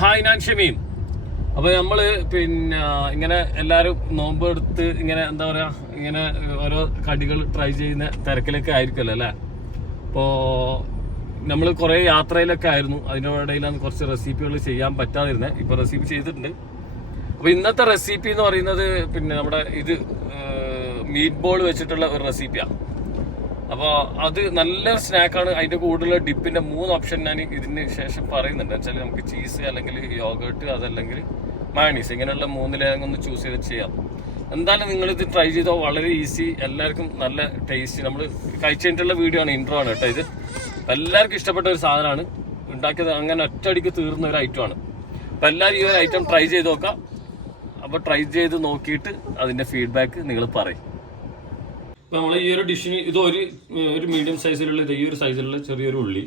Hi ഞാൻ ഷമീം. അപ്പോൾ നമ്മൾ പിന്നെ ഇങ്ങനെ എല്ലാവരും നോമ്പ് എടുത്ത് ഇങ്ങനെ എന്താ പറയുക ഇങ്ങനെ ഓരോ കടികൾ ട്രൈ ചെയ്യുന്ന തിരക്കിലൊക്കെ ആയിരിക്കുമല്ലോ അല്ലേ. അപ്പോൾ നമ്മൾ കുറേ യാത്രയിലൊക്കെ ആയിരുന്നു. അതിനിടയിലാണ് കുറച്ച് റെസിപ്പികൾ ചെയ്യാൻ പറ്റാതിരുന്നത്. ഇപ്പോൾ റെസിപ്പി ചെയ്തിട്ടുണ്ട്. അപ്പോൾ ഇന്നത്തെ റെസിപ്പി എന്ന് പറയുന്നത് പിന്നെ നമ്മുടെ ഇത് മീറ്റ് ബോൾ വെച്ചിട്ടുള്ള ഒരു റെസിപ്പിയാണ്. അപ്പോൾ അത് നല്ല സ്നാക്കാണ്. അതിൻ്റെ കൂടുതലുള്ള ഡിപ്പിൻ്റെ 3 ഓപ്ഷൻ ഞാൻ ഇതിന് ശേഷം പറയുന്നുണ്ട്. വെച്ചാൽ നമുക്ക് ചീസ് അല്ലെങ്കിൽ യോഗേർട്ട് അതല്ലെങ്കിൽ മയണീസ് ഇങ്ങനെയുള്ള 3 ചൂസ് ചെയ്ത് ചെയ്യാം. എന്തായാലും നിങ്ങളിത് ട്രൈ ചെയ്തോ, വളരെ ഈസി, എല്ലാവർക്കും നല്ല ടേസ്റ്റി. നമ്മൾ കഴിച്ചിട്ടുള്ള വീഡിയോ ആണ്, ഇൻട്രോ ആണ് കേട്ടോ ഇത്. എല്ലാവർക്കും ഇഷ്ടപ്പെട്ട ഒരു സാധനമാണ്, ഉണ്ടാക്കിയത് അങ്ങനെ ഒറ്റയടിക്ക് തീർന്ന ഒരു ഐറ്റമാണ്. അപ്പോൾ എല്ലാവരും ഈ ഒരു ഐറ്റം ട്രൈ ചെയ്ത് നോക്കാം. അപ്പോൾ ട്രൈ ചെയ്ത് നോക്കിയിട്ട് അതിൻ്റെ ഫീഡ്ബാക്ക് നിങ്ങൾ പറയും. അപ്പോൾ നമ്മൾ ഈ ഒരു ഡിഷിന് ഇത് ഒരു മീഡിയം സൈസിലുള്ള ഈ ഒരു സൈസിലുള്ള ചെറിയൊരു ഉള്ളി,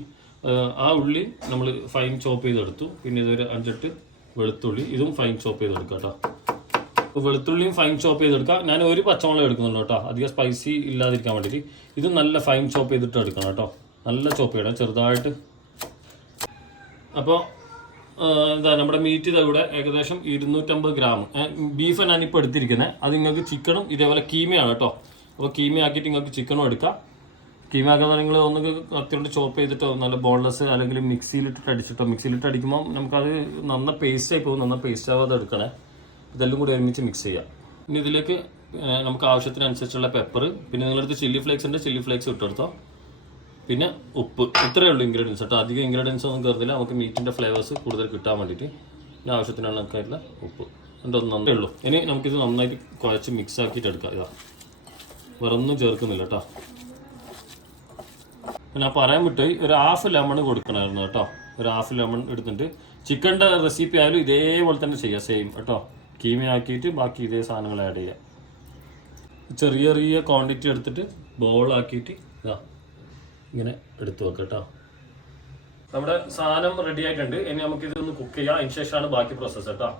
ആ ഉള്ളി നമ്മൾ ഫൈൻ ചോപ്പ് ചെയ്തെടുത്തു. പിന്നെ ഇതൊരു 5-8 വെളുത്തുള്ളി, ഇതും ഫൈൻ ചോപ്പ് ചെയ്തെടുക്കാം കേട്ടോ. അപ്പോൾ വെളുത്തുള്ളിയും ഫൈൻ ചോപ്പ് ചെയ്തെടുക്കാം. ഞാൻ ഒരു പച്ചമുളക് എടുക്കുന്നുണ്ട് കേട്ടോ, അധികം സ്പൈസി ഇല്ലാതിരിക്കാൻ വേണ്ടിയിട്ട്. ഇത് നല്ല ഫൈൻ ചോപ്പ് ചെയ്തിട്ട് എടുക്കണം കേട്ടോ, നല്ല ചോപ്പ് ചെയ്യണം ചെറുതായിട്ട്. അപ്പോൾ എന്താ നമ്മുടെ മീറ്റ് ഇതവിടെ ഏകദേശം 250 ഗ്രാം ബീഫ് ഞാനിപ്പോൾ എടുത്തിരിക്കുന്നത്. അത് നിങ്ങൾക്ക് ചിക്കനും ഇതേപോലെ കീമയാണ് കേട്ടോ. അപ്പോൾ കീമ ആക്കിയിട്ട് നിങ്ങൾക്ക് ചിക്കനും എടുക്കാം. കീമ ആക്കുന്ന നിങ്ങൾ ഒന്ന് കത്തിയോണ്ട് ചോപ്പ് ചെയ്തിട്ടോ നല്ല ബോൺലെസ് അല്ലെങ്കിൽ മിക്സിയിലിട്ടിട്ട് അടിച്ചിട്ടോ. മിക്സിയിലിട്ട് അടിക്കുമ്പോൾ നമുക്കത് നന്ന പേസ്റ്റായി പോകും. നന്ന പേസ്റ്റ് ആവാതെ എടുക്കണേ. ഇതെല്ലാം കൂടി ഒരുമിച്ച് മിക്സ് ചെയ്യാം. ഇനി ഇതിലേക്ക് നമുക്ക് ആവശ്യത്തിനനുസരിച്ചുള്ള പെപ്പർ, പിന്നെ നിങ്ങളടുത്ത് ചില്ലി ഫ്ലേക്സ് ഉണ്ട്, ചില്ലി ഫ്ലേക്സ് ഇട്ടെടുത്തോ. പിന്നെ ഉപ്പ്. ഇത്രയേ ഉള്ളൂ ഇൻഗ്രീഡിയൻസ് കേട്ടോ. അധികം ഇൻഗ്രീഡിയൻസ് ഒന്നും കയറുന്നില്ല. നമുക്ക് മീറ്റിൻ്റെ ഫ്ലേവേഴ്സ് കൂടുതൽ കിട്ടാൻ വേണ്ടിയിട്ട് പിന്നെ ആവശ്യത്തിനുള്ള നമുക്കായിട്ടുള്ള ഉപ്പ് രണ്ടൊന്നും നന്നേ ഉള്ളൂ. ഇനി നമുക്കിത് നന്നായിട്ട് കുഴച്ച് മിക്സ് ആക്കിയിട്ട് എടുക്കാം. ഇതാ വേറൊന്നും ചേർക്കുന്നില്ല കേട്ടോ. പിന്നെ പറയാൻ വിട്ട് ഒരു ഹാഫ് ലെമൺ കൊടുക്കണമായിരുന്നു കേട്ടോ. ഒരു ഹാഫ് ലെമൺ എടുത്തിട്ട് ചിക്കൻ്റെ റെസിപ്പി ആയാലും ഇതേപോലെ തന്നെ ചെയ്യാം, സെയിം കേട്ടോ. കീമയാക്കിയിട്ട് ബാക്കി ഇതേ സാധനങ്ങൾ ആഡ് ചെയ്യാം. ചെറിയ ചെറിയ ക്വാണ്ടിറ്റി എടുത്തിട്ട് ബോളാക്കിയിട്ട് ഇതാ ഇങ്ങനെ എടുത്തു വെക്കാം കേട്ടോ. നമ്മുടെ സാധനം റെഡി ആയിട്ടുണ്ട്. ഇനി നമുക്കിതൊന്ന് കുക്ക് ചെയ്യാം. അതിന് ശേഷമാണ് ബാക്കി പ്രോസസ്സ് കേട്ടോ.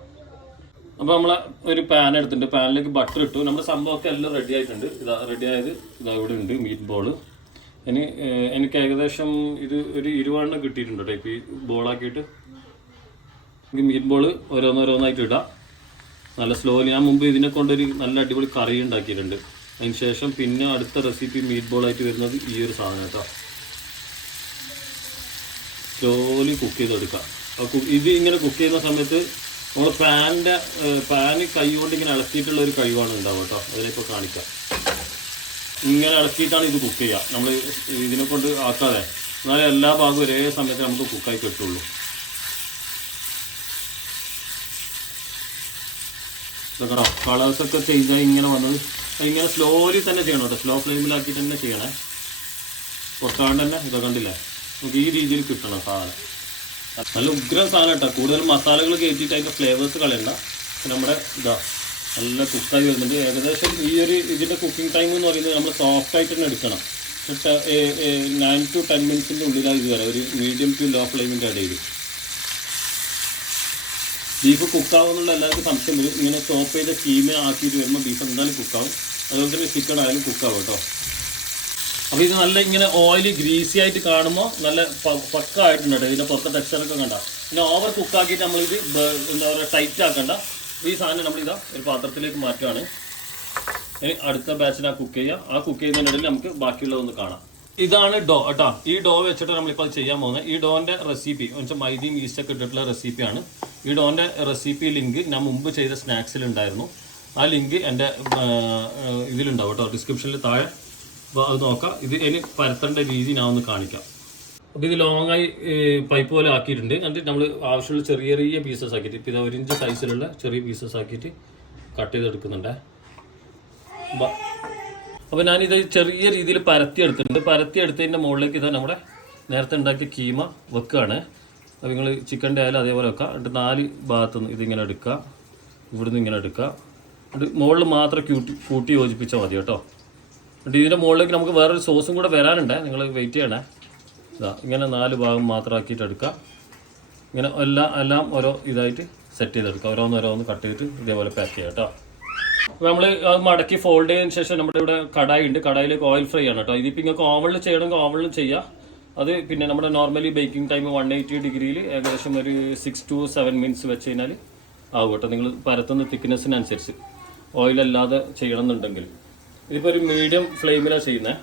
അപ്പോൾ നമ്മൾ ഒരു പാൻ എടുത്തിട്ടുണ്ട്. പാനിലേക്ക് ബട്ടർ ഇട്ടു. നമ്മുടെ സംഭവമൊക്കെ എല്ലാം റെഡി ആയിട്ടുണ്ട്. ഇതാ റെഡി ആയത് ഇതാ ഇവിടെ ഉണ്ട് മീറ്റ് ബോൾ. എനിക്ക് ഏകദേശം ഇത് ഒരു 20 കിട്ടിയിട്ടുണ്ട് കേട്ടോ. ഇപ്പോൾ ഈ ബോളാക്കിയിട്ട് എനിക്ക് മീറ്റ് ബോൾ ഓരോന്നോരോന്നായിട്ട് ഇടാം. നല്ല സ്ലോലി. ഞാൻ മുമ്പ് ഇതിനെ കൊണ്ടൊരു നല്ല അടിപൊളി കറി ഉണ്ടാക്കിയിട്ടുണ്ട്. അതിന് ശേഷം പിന്നെ അടുത്ത റെസിപ്പി മീറ്റ് ബോളായിട്ട് വരുന്നത് ഈ ഒരു സാധനം കേട്ടോ. സ്ലോലി കുക്ക് ചെയ്തെടുക്കാം. ഇത് ഇങ്ങനെ കുക്ക് ചെയ്യുന്ന സമയത്ത് നമ്മൾ പാന് കൈ കൊണ്ട് ഇങ്ങനെ ഇളക്കിയിട്ടുള്ള ഒരു കഴിവാണ് ഉണ്ടാവുക കേട്ടോ. അതിനിപ്പോൾ കാണിക്കാം. ഇങ്ങനെ ഇളക്കിയിട്ടാണ് ഇത് കുക്ക് ചെയ്യുക. നമ്മൾ ഇതിനെ കൊണ്ട് ആക്കാതെ, എന്നാലും എല്ലാ ഭാഗവും ഒരേ സമയത്ത് നമുക്ക് കുക്കായി കിട്ടുള്ളൂ. ഇതൊക്കെ കളേഴ്സൊക്കെ ചെയ്താൽ ഇങ്ങനെ വന്നത് ഇങ്ങനെ സ്ലോലി തന്നെ ചെയ്യണം കേട്ടോ. സ്ലോ ഫ്ലെയിമിലാക്കിയിട്ട് തന്നെ ചെയ്യണേ. പൊട്ടാണ്ട് തന്നെ ഇതൊക്കെ കണ്ടില്ലേ, നമുക്ക് ഈ രീതിയിൽ കിട്ടണം സാധനം. നല്ല ഉഗ്രം സാധനം കേട്ടോ. കൂടുതൽ മസാലകൾ കയറ്റിയിട്ട് അതിൻ്റെ ഫ്ലേവേഴ്സ് കളയണ്ട. നമ്മുടെ ഇതാ നല്ല കുക്കായി വരുന്നുണ്ട്. ഏകദേശം ഈ ഒരു ഇതിൻ്റെ കുക്കിംഗ് ടൈം എന്ന് പറയുന്നത് നമ്മൾ സോഫ്റ്റായിട്ട് തന്നെ എടുക്കണം. 9 to 10 മിനിറ്റ്സിൻ്റെ ഉള്ളിലാണ് ഇത് വരാം, ഒരു മീഡിയം ടു ലോ ഫ്ലെയിമിൻ്റെ ഇടയിൽ. ബീഫ് കുക്കാവുന്നുള്ള എല്ലാവർക്കും സംശയം വരും. ഇങ്ങനെ ചോപ്പ് ചെയ്ത കീമ ആക്കിയിട്ട് വരുമ്പോൾ ബീഫ് എന്തായാലും കുക്കാവും. അതുപോലെ തന്നെ ചിക്കൻ ആയാലും കുക്കാവും കേട്ടോ. അപ്പോൾ ഇത് നല്ല ഇങ്ങനെ ഓയിലി ഗ്രീസി ആയിട്ട് കാണുമ്പോൾ നല്ല പക്ക ആയിട്ടുണ്ട് കേട്ടോ. ഇതിൻ്റെ പുറത്തെ ടെക്സ്ചറൊക്കെ കണ്ട. പിന്നെ ഓവർ കുക്കാക്കിയിട്ട് നമ്മളിത് എന്താ പറയുക ടൈറ്റ് ആക്കണ്ട. ഈ സാധനം നമ്മളിതാ ഒരു പാത്രത്തിലേക്ക് മാറ്റുകയാണ്. ഇനി അടുത്ത ബാച്ചിനാ കുക്ക് ചെയ്യുക. ആ കുക്ക് ചെയ്യുന്നതിനിടയിൽ നമുക്ക് ബാക്കിയുള്ളതൊന്ന് കാണാം. ഇതാണ് ഡോ കേട്ടോ. ഈ ഡോ വെച്ചിട്ട് നമ്മളിപ്പോൾ ചെയ്യാൻ പോകുന്നത്. ഈ ഡോൻ്റെ റെസിപ്പി വെച്ചാൽ മൈദയും ഈസ്റ്റൊക്കെ ഇട്ടിട്ടുള്ള റെസിപ്പിയാണ്. ഈ ഡോൻ്റെ റെസിപ്പി ലിങ്ക് ഞാൻ മുമ്പ് ചെയ്ത സ്നാക്സിലുണ്ടായിരുന്നു. ആ ലിങ്ക് എൻ്റെ ഇതിലുണ്ടാവും കേട്ടോ, ഡിസ്ക്രിപ്ഷനിൽ താഴെ. അപ്പോൾ അത് നോക്കാം. ഇത് ഇനി പരത്തേണ്ട രീതി ഞാൻ ഒന്ന് കാണിക്കാം. അപ്പോൾ ഇത് ലോങ്ങായി പൈപ്പ് പോലെ ആക്കിയിട്ടുണ്ട്. എന്നിട്ട് നമ്മൾ ആവശ്യമുള്ള ചെറിയ ചെറിയ പീസസ് ആക്കിയിട്ട്, ഇപ്പോൾ ഇത് 1 ഇഞ്ച് സൈസിലുള്ള ചെറിയ പീസസ് ആക്കിയിട്ട് കട്ട് ചെയ്തെടുക്കുന്നുണ്ട്. അപ്പോൾ ഞാനിത് ചെറിയ രീതിയിൽ പരത്തിയെടുത്തിട്ടുണ്ട്. പരത്തിയെടുത്തതിൻ്റെ മുകളിലേക്ക് ഇതാ നമ്മുടെ നേരത്തെ ഉണ്ടാക്കിയ കീമ വെക്കുകയാണ്. അപ്പോൾ നിങ്ങൾ ചിക്കൻ്റെ ആയാലും അതേപോലെ വെക്കുക. എന്നിട്ട് 4 ഭാഗത്തുനിന്ന് ഇതിങ്ങനെ എടുക്കുക, ഇവിടുന്ന് ഇങ്ങനെ എടുക്കുക. എന്നിട്ട് മുകളിൽ മാത്രം കൂട്ടി യോജിപ്പിച്ചാൽ മതി കേട്ടോ. എന്നിട്ട് ഇതിൻ്റെ മുകളിലേക്ക് നമുക്ക് വേറൊരു സോസും കൂടെ വരാനുണ്ട്, നിങ്ങൾ വെയിറ്റ് ചെയ്യണേ. ഇതാ ഇങ്ങനെ 4 ഭാഗം മാത്രമാക്കിയിട്ട് എടുക്കുക. ഇങ്ങനെ എല്ലാം ഓരോ ഇതായിട്ട് സെറ്റ് ചെയ്തെടുക്കുക. ഓരോന്ന് കട്ട് ചെയ്തിട്ട് ഇതേപോലെ പാക്ക് ചെയ്യാം കേട്ടോ. അപ്പോൾ നമ്മൾ അത് മടക്കി ഫോൾഡ് ചെയ്തതിന് ശേഷം നമ്മുടെ ഇവിടെ കടായി ഉണ്ട്. കടായിലേക്ക് ഓയിൽ ഫ്രൈ ആണ് കേട്ടോ. ഇതിപ്പോൾ നിങ്ങൾക്ക് ഓവണിൽ ചെയ്യണമെങ്കിൽ ഓവണിലും ചെയ്യാം. അത് പിന്നെ നമ്മുടെ നോർമലി ബേക്കിംഗ് ടൈം 180 ഡിഗ്രിയിൽ ഏകദേശം ഒരു 6 to 7 minutes വെച്ച് കഴിഞ്ഞാൽ ആവും കേട്ടോ. നിങ്ങൾ പരത്തുന്ന തിക്നെസ്സിനനുസരിച്ച് ഓയിലല്ലാതെ ചെയ്യണമെന്നുണ്ടെങ്കിൽ. ഇതിപ്പോൾ ഒരു മീഡിയം ഫ്ലെയിമിലാണ് ചെയ്യുന്നത്.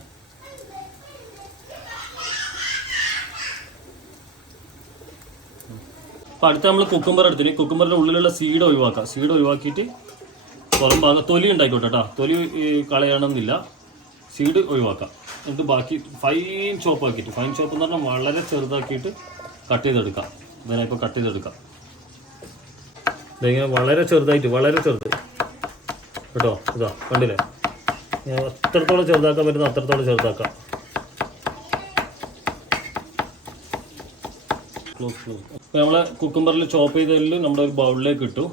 അപ്പോൾ അടുത്ത് നമ്മൾ കുക്കുംബർ എടുത്തിന്. കുക്കുംബറിൻ്റെ ഉള്ളിലുള്ള സീഡ് ഒഴിവാക്കാം. സീഡ് ഒഴിവാക്കിയിട്ട് പുറം ഭാഗം തൊലി ഉണ്ടായിക്കോട്ടെ കേട്ടോ. തൊലി കളയണമെന്നില്ല, സീഡ് ഒഴിവാക്കാം. എന്നിട്ട് ബാക്കി ഫൈൻ ചോപ്പ് ആക്കിയിട്ട്, ഫൈൻ ചോപ്പ് എന്ന് പറഞ്ഞാൽ വളരെ ചെറുതാക്കിയിട്ട് കട്ട് ചെയ്തെടുക്കാം. ഇതിനെ ഇപ്പോൾ കട്ട് ചെയ്തെടുക്കാം. ഇതിങ്ങനെ വളരെ ചെറുതായിട്ട്, വളരെ ചെറുത് കേട്ടോ. ഇതാ കണ്ടില്ലേ, എത്രത്തോളം ചെറുതാക്കാൻ പറ്റുന്ന അത്രത്തോളം ചെറുതാക്കാം. ഇപ്പോൾ നമ്മളെ കുക്കുംബറിൽ ചോപ്പ് ചെയ്തതിൽ നമ്മുടെ ഒരു ബൗളിലേക്ക് ഇട്ടു.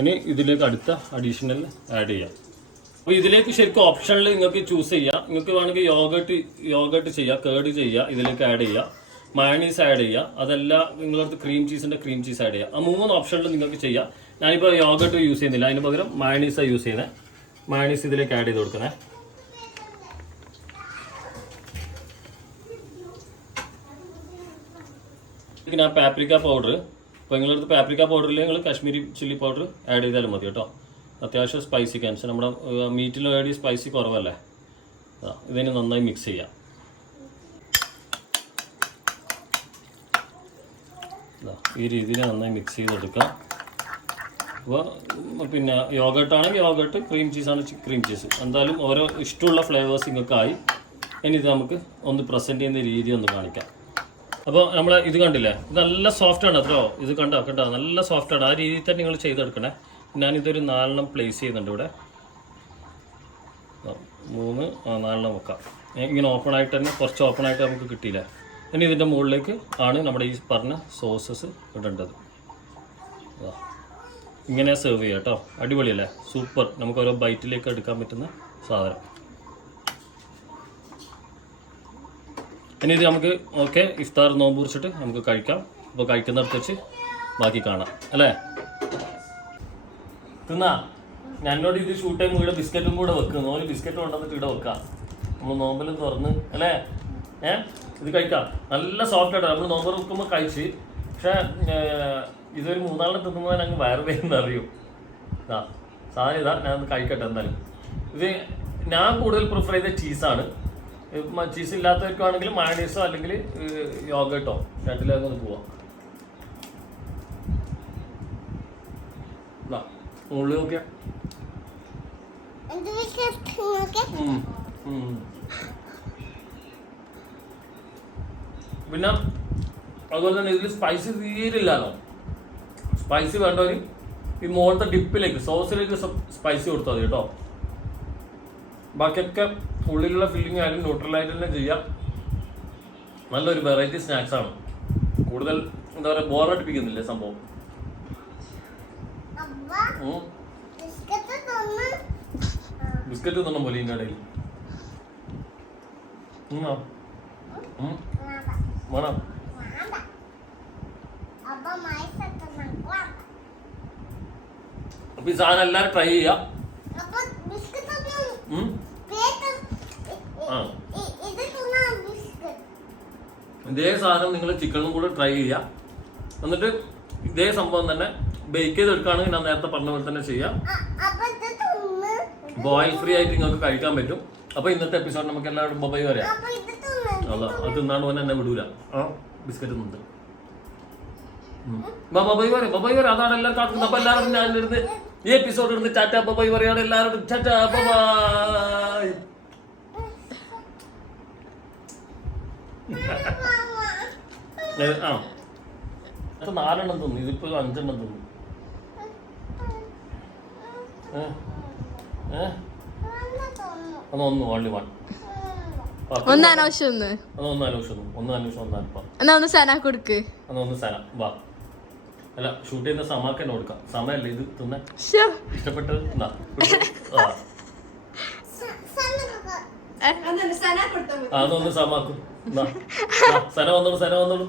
ഇനി ഇതിലേക്ക് അടുത്ത അഡീഷണൽ ആഡ് ചെയ്യാം. അപ്പോൾ ഇതിലേക്ക് ശരിക്കും ഓപ്ഷനിൽ നിങ്ങൾക്ക് ചൂസ് ചെയ്യാം. നിങ്ങൾക്ക് വേണമെങ്കിൽ യോഗട്ട് ചെയ്യുക, കേർഡ് ചെയ്യുക, ഇതിലേക്ക് ആഡ് ചെയ്യുക, മയണീസ് ആഡ് ചെയ്യുക, അതല്ല നിങ്ങളടുത്ത് ക്രീം ചീസ് ആഡ് ചെയ്യുക. ആ 3 ഓപ്ഷനിൽ നിങ്ങൾക്ക് ചെയ്യാം. ഞാനിപ്പോൾ യോഗട്ട് യൂസ് ചെയ്യുന്നില്ല, അതിന് പകരം മയണീസാണ് യൂസ് ചെയ്യുന്നത്. മയണീസ് ഇതിലേക്ക് ആഡ് ചെയ്ത് കൊടുക്കണേ. പിന്നെ പാപ്രിക്ക പൗഡർ. ഇപ്പോൾ നിങ്ങളടുത്ത് പാപ്രിക്ക പൗഡറിൽ നിങ്ങൾ കാശ്മീരി ചില്ലി പൗഡർ ആഡ് ചെയ്താലും മതി കേട്ടോ. അത്യാവശ്യം സ്പൈസി ക്യാൻസർ നമ്മുടെ മീറ്റിൽ ഓൾറെഡി സ്പൈസി കുറവല്ലേ. ഇതിന് നന്നായി മിക്സ് ചെയ്യാം. ഈ രീതിയിൽ നന്നായി മിക്സ് ചെയ്തെടുക്കാം. അപ്പോൾ പിന്നെ യോഗട്ടാണെങ്കിൽ യോഗട്ട്, ക്രീം ചീസാണെങ്കിൽ ക്രീം ചീസ്, എന്തായാലും ഓരോ ഇഷ്ടമുള്ള ഫ്ലേവേഴ്സ് നിങ്ങൾക്കായി. ഇനി ഇത് നമുക്ക് ഒന്ന് പ്രസൻറ്റ് ചെയ്യുന്ന രീതി ഒന്ന് കാണിക്കാം. അപ്പോൾ നമ്മൾ ഇത് കണ്ടില്ലേ, ഇത് നല്ല സോഫ്റ്റാണ് അത്രയോ. ഇത് കണ്ടോ നല്ല സോഫ്റ്റാണ്. ആ രീതിയിൽ തന്നെ നിങ്ങൾ ചെയ്തെടുക്കണേ. ഞാനിതൊരു 4 പ്ലേസ് ചെയ്യുന്നുണ്ട് ഇവിടെ. 3 4 വെക്കാം. ഇങ്ങനെ ഓപ്പൺ ആയിട്ട് തന്നെ, കുറച്ച് ഓപ്പൺ ആയിട്ട് നമുക്ക് കിട്ടിയില്ല. ഇനി ഇതിൻ്റെ മുകളിലേക്ക് ആണ് നമ്മുടെ ഈ പറഞ്ഞ സോസസ് ഇടേണ്ടത്. ഇങ്ങനെ സെർവ് ചെയ്യാം കേട്ടോ. അടിപൊളിയല്ലേ, സൂപ്പർ. നമുക്ക് ഓരോ ബൈറ്റിലേക്ക് എടുക്കാൻ പറ്റുന്ന സാധനം. ഇനി ഇത് നമുക്ക് ഓക്കെ ഇഫ്താർ നോമ്പ് കുറിച്ചിട്ട് നമുക്ക് കഴിക്കാം. അപ്പോൾ കഴിക്കുന്നിടത്ത് വെച്ച് ബാക്കി കാണാം അല്ലേ. തിന്നാ ഞാനോട് ഇത് ഷൂട്ട് ടൈം ഇവിടെ ബിസ്ക്കറ്റും കൂടെ വെക്കുന്നു. ഒരു ബിസ്ക്കറ്റ് കൊണ്ടുവന്നിട്ട് ഇവിടെ വെക്കാം. നമ്മൾ നോമ്പിലും തുറന്ന് അല്ലേ. ഇത് കഴിക്കാം. നല്ല സോഫ്റ്റ് ആയിട്ടാണ്. നമ്മൾ നോമ്പ് വെക്കുമ്പോൾ കഴിച്ച്. പക്ഷേ ഇതൊരു 3 തിന്നുമ്പോൾ ഞങ്ങൾ വയറ് വേദന അറിയും. സാധനം ഇതാ, ഞാൻ കഴിക്കട്ടെ എന്തായാലും. ഇത് ഞാൻ കൂടുതൽ പ്രിഫർ ചെയ്ത ചീസാണ്. ചീസ് ഇല്ലാത്തവർക്കാണെങ്കിൽ മയണീസോ അല്ലെങ്കിൽ യോഗട്ടോ രണ്ടിലൊക്കെ പോവാം. ഉള്ളി നോക്കിയാ പിന്നെ അതുപോലെ തന്നെ ഇതിൽ സ്പൈസി തീരില്ലല്ലോ. സ്പൈസി വേണ്ടവർ ഈ മുകളിലത്തെ ഡിപ്പിലേക്ക് സോസിലേക്ക് സ്പൈസി കൊടുത്താൽ മതി കേട്ടോ. ബാക്കിയൊക്കെ ഉള്ളിലുള്ള ഫില്ലിംഗ് ആയാലും ന്യൂട്രലായിട്ട് തന്നെ ചെയ്യാം. നല്ലൊരു വെറൈറ്റി സ്നാക്സാണ്. കൂടുതൽ എന്താ പറയുക, ബോറടിപ്പിക്കുന്നില്ലേ സംഭവം. ബിസ്ക്കറ്റ് തിന്നണം പോലെ ഇതിൻ്റെ ഇടയിൽ വേണം. അപ്പൊ ഈ സാധനം എല്ലാവരും ട്രൈ ചെയ്യാം. ഇതേ സാധനം നിങ്ങൾ ചിക്കനും കൂടെ ട്രൈ ചെയ്യാം. എന്നിട്ട് ഇതേ സംഭവം തന്നെ ബേക്ക് ചെയ്തെടുക്കുകയാണെങ്കിൽ ഞാൻ നേരത്തെ പറഞ്ഞ പോലെ തന്നെ ചെയ്യാം. ബോയിൽ ഫ്രീ ആയിട്ട് നിങ്ങൾക്ക് കഴിക്കാൻ പറ്റും. അപ്പൊ ഇന്നത്തെ എപ്പിസോഡ് നമുക്ക് എല്ലാവരും ബൊബൈ പറയാം. അല്ല അത് തിന്നാണ്ട് പോലെ എന്നെ വിടൂല. ബിസ്ക്കറ്റ് തിന്നുണ്ട്. ബൊബൈ പറയാം. അതാണ് എല്ലാവരും കാത്തുന്നത്. അപ്പൊ എല്ലാവരും ഞാൻ ഇരുന്ന് ഈ എപ്പിസോഡ് ഇരുന്ന് ടാറ്റ ബൊബൈ പറയാണ് എല്ലാവരും. ടാറ്റ ബൊബൈ. ആ 4 തിന്നു. ഇതിപ്പോ 5 തിന്നു. അതൊന്ന് ഓൺലി 1. ഒന്ന് സന വാ. അല്ല ഷൂട്ട് ചെയ്യുന്ന സമാക്ക് തന്നെ കൊടുക്കാം. സമയല്ലേ ഇത് തിന്നെ ഇഷ്ടപ്പെട്ടത്. അതൊന്ന് സമാക്കും. സന വന്നോളൂ.